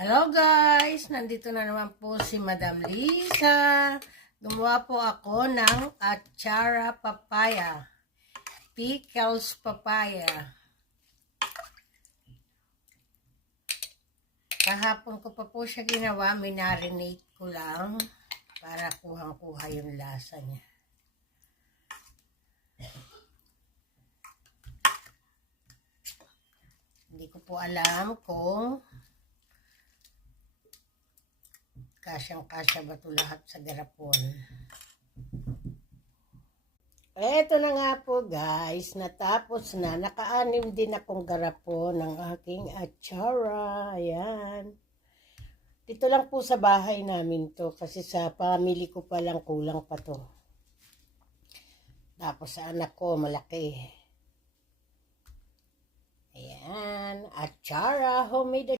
Hello guys! Nandito na naman po si Madam Lisa. Gumawa po ako ng achara papaya. Pickles papaya. Kahapon ko pa po siya ginawa. Minarinate ko lang para kuhang-kuha yung lasa niya. Hindi ko po alam kung kasyang-kasya ba ito lahat sa garapon. Eto na nga po guys, natapos na. Naka-anim din akong garapon ng aking achara. Ayan. Dito lang po sa bahay namin to kasi sa family ko pa lang kulang pa to. Tapos sa anak ko malaki. Ayan, achara, homemade